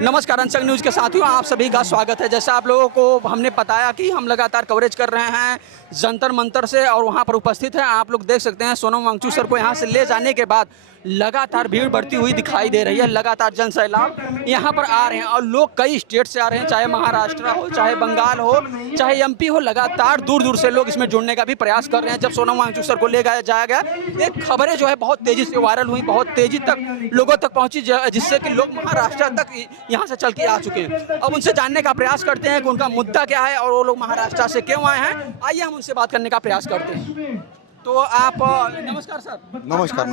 नमस्कार, अंशक न्यूज़ के साथियों, आप सभी का स्वागत है। जैसा आप लोगों को हमने बताया कि हम लगातार कवरेज कर रहे हैं जंतर मंतर से और वहां पर उपस्थित हैं। आप लोग देख सकते हैं सोनम वांगचुक सर को यहां से ले जाने के बाद लगातार भीड़ बढ़ती हुई दिखाई दे रही है। लगातार जन सैलाब यहां पर आ रहे हैं और लोग कई स्टेट से आ रहे हैं, चाहे महाराष्ट्र हो, चाहे बंगाल हो, चाहे एमपी हो। लगातार दूर दूर से लोग इसमें जुड़ने का भी प्रयास कर रहे हैं। जब सोनम वांगचुक सर को ले जाया गया, एक खबरें जो है बहुत तेज़ी से वायरल हुई, बहुत तेज़ी तक लोगों तक पहुँची, जिससे कि लोग महाराष्ट्र तक यहाँ से चल के आ चुके हैं। अब उनसे जानने का प्रयास करते हैं कि उनका मुद्दा क्या है और वो लोग महाराष्ट्र से क्यों आए हैं। आइए हम उनसे बात करने का प्रयास करते हैं। तो आप नमस्कार सर। नमस्कार।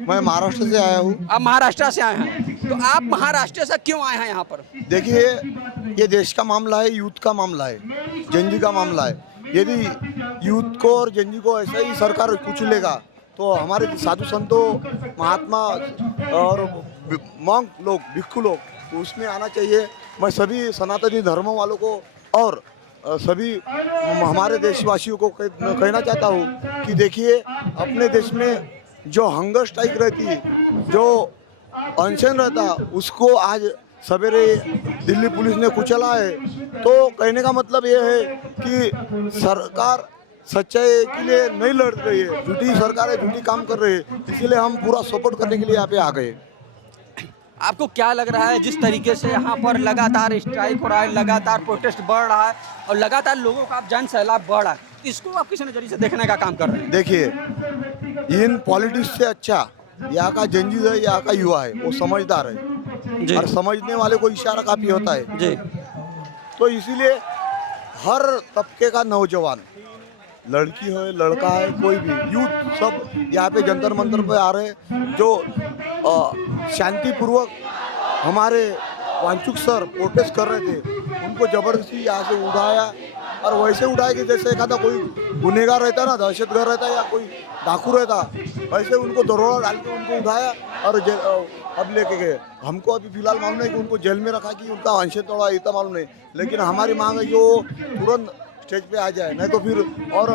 मैं महाराष्ट्र से आया हूँ। आप महाराष्ट्र से आए हैं, तो आप महाराष्ट्र से क्यों आए हैं यहाँ पर? देखिए, ये देश का मामला है, यूथ का मामला है, जनजी का मामला है। यदि यूथ को और जनजी को ऐसा ही सरकार कुछ लेगा तो हमारे साधु संतों, महात्मा और मॉन्क लोग, भिक्षु लोग, तो उसमें आना चाहिए। मैं सभी सनातनी धर्म वालों को और सभी हमारे देशवासियों को कहना चाहता हूँ कि देखिए, अपने देश में जो हंगर स्ट्राइक रहती है, जो अनशन रहता, उसको आज सवेरे दिल्ली पुलिस ने कुचला है। तो कहने का मतलब ये है कि सरकार सच्चाई के लिए नहीं लड़ रही है, झूठी सरकार है, झूठी काम कर रही है। इसीलिए हम पूरा सपोर्ट करने के लिए यहाँ पे आ गए। आपको क्या लग रहा है, जिस तरीके से यहाँ पर लगातार स्ट्राइक हो रहा है, लगातार प्रोटेस्ट बढ़ रहा है और लगातार लोगों का जन सैलाब बढ़ रहा है, इसको आप किस नजरिए से देखने का काम कर रहे हैं? देखिए, इन पॉलिटिक्स से अच्छा यहाँ का जनजीत है, यहाँ का युवा है, वो समझदार है और समझने वाले को इशारा काफी होता है जी। तो इसीलिए हर तबके का नौजवान, लड़की हो लड़का है, कोई भी यूथ, सब यहाँ पे जंतर मंतर पे आ रहे हैं। जो शांतिपूर्वक हमारे वांगचुक सर प्रोटेस्ट कर रहे थे, उनको जबरदस्ती यहाँ से उठाया और वैसे उठाया कि जैसे एखादा कोई गुनहगार रहता ना, दहशतगर्द रहता या कोई डाकू रहता, वैसे उनको दरोड़ा डाल के उनको उठाया और अब लेके गए। हमको अभी फिलहाल मालूम नहीं कि उनको जेल में रखा कि उनका अंश तोड़ा, इतना मालूम नहीं, लेकिन हमारी मांग है कि वो तुरंत स्टेज पे आ जाए, नहीं तो फिर और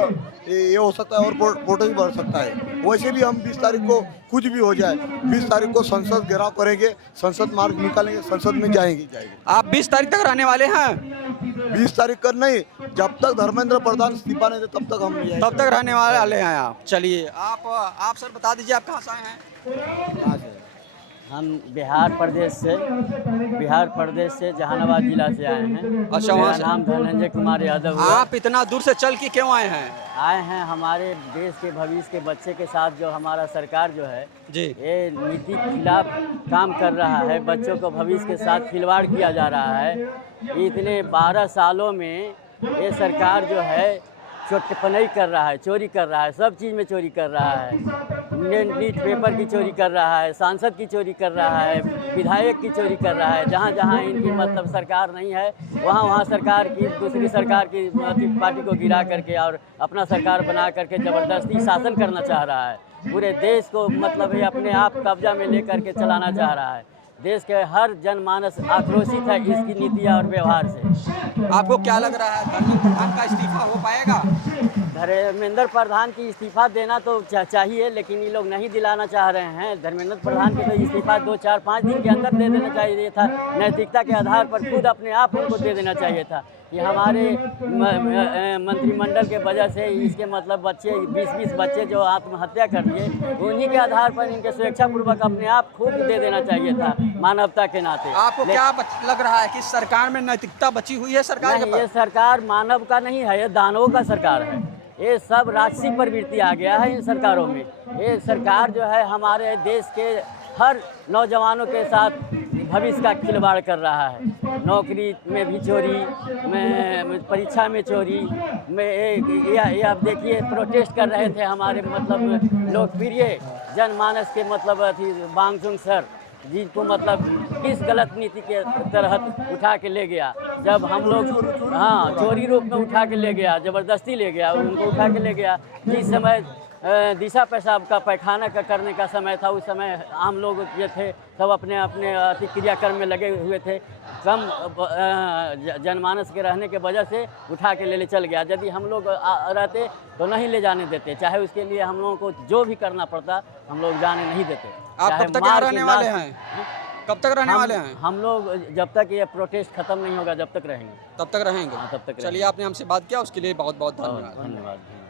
ये हो सकता है और प्रोटेस्ट बढ़ सकता है। वैसे भी हम 20 तारीख को कुछ भी हो जाए, 20 तारीख को संसद घेराव करेंगे, संसद मार्ग निकालेंगे, संसद में जाएंगे। आप 20 तारीख तक रहने वाले हैं? 20 तारीख का नहीं, जब तक धर्मेंद्र प्रधान इस्तीफा नहीं दे तब तक हम नहीं, तब तक रहने वाले हैं आप। चलिए, आप सर बता दीजिए, आप कहाँ से आए हैं? हम बिहार प्रदेश से जहानाबाद जिला से आए हैं। अच्छा, वहाँ मेरा से? नाम धनंजय कुमार यादव है। आप इतना दूर से चल के क्यों आए हैं? आए हैं हमारे देश के भविष्य के बच्चे के साथ, जो हमारा सरकार जो है जी। ये नीति के खिलाफ काम कर रहा है, बच्चों को भविष्य के साथ खिलवाड़ किया जा रहा है। इतने 12 सालों में ये सरकार जो है चोटपनई कर रहा है, चोरी कर रहा है, सब चीज़ में चोरी कर रहा है। नीट पेपर की चोरी कर रहा है, सांसद की चोरी कर रहा है, विधायक की चोरी कर रहा है। जहाँ जहाँ इनकी मतलब सरकार नहीं है, वहाँ वहाँ सरकार की, दूसरी सरकार की पार्टी को गिरा करके और अपना सरकार बना करके ज़बरदस्ती शासन करना चाह रहा है। पूरे देश को मतलब ये अपने आप कब्जा में लेकर के चलाना चाह रहा है। देश के हर जनमानस आक्रोशित है इसकी नीतियाँ और व्यवहार से। आपको क्या लग रहा है, धर्मेंद्र प्रधान का इस्तीफा हो पाएगा? धर्मेंद्र प्रधान की इस्तीफा देना तो चाहिए, लेकिन ये लोग नहीं दिलाना चाह रहे हैं। धर्मेंद्र प्रधान के तो इस्तीफा 2, 4, 5 दिन के अंदर दे देना चाहिए था। नैतिकता के आधार पर खुद अपने आप उनको दे देना चाहिए था। ये हमारे मंत्रिमंडल के वजह से इसके मतलब बच्चे 20-20 बच्चे जो आत्महत्या कर दिए, उन्हीं के आधार पर इनके स्वेच्छापूर्वक अपने आप खुद दे देना चाहिए था, मानवता के नाते। आपको क्या लग रहा है कि सरकार में नैतिकता बची हुई है? सरकार के नहीं, ये पास सरकार मानव का नहीं है, ये दानवों का सरकार है। ये सब राजसी प्रवृत्ति आ गया है इन सरकारों में। ये सरकार जो है हमारे देश के हर नौजवानों के साथ भविष्य का खिलवाड़ कर रहा है। नौकरी में भी चोरी, में परीक्षा में चोरी में। ये आप देखिए, प्रोटेस्ट कर रहे थे हमारे मतलब लोकप्रिय जनमानस के मतलब वांगचुक सर, जिनको मतलब किस गलत नीति के तहत उठा के ले गया। जब हम लोग चोरी रूप में उठा के ले गया, ज़बरदस्ती ले गया, उनको उठा के ले गया। जिस समय दिशा पेशाब का पैखाना करने का समय था, उस समय हम लोग ये थे सब अपने अपने क्रियाक्रम में लगे हुए थे। कम जनमानस के रहने के वजह से उठा के ले चल गया। यदि हम लोग रहते तो नहीं ले जाने देते, चाहे उसके लिए हम लोगों को जो भी करना पड़ता, हम लोग जाने नहीं देते। आप कब तक यहाँ रहने वाले हैं? कब तक रहने वाले हैं? हम लोग जब तक ये प्रोटेस्ट खत्म नहीं होगा जब तक रहेंगे। तब तक रहेंगे। हाँ, तब तक चलिए, आपने हमसे बात किया उसके लिए बहुत बहुत धन्यवाद। धन्यवाद।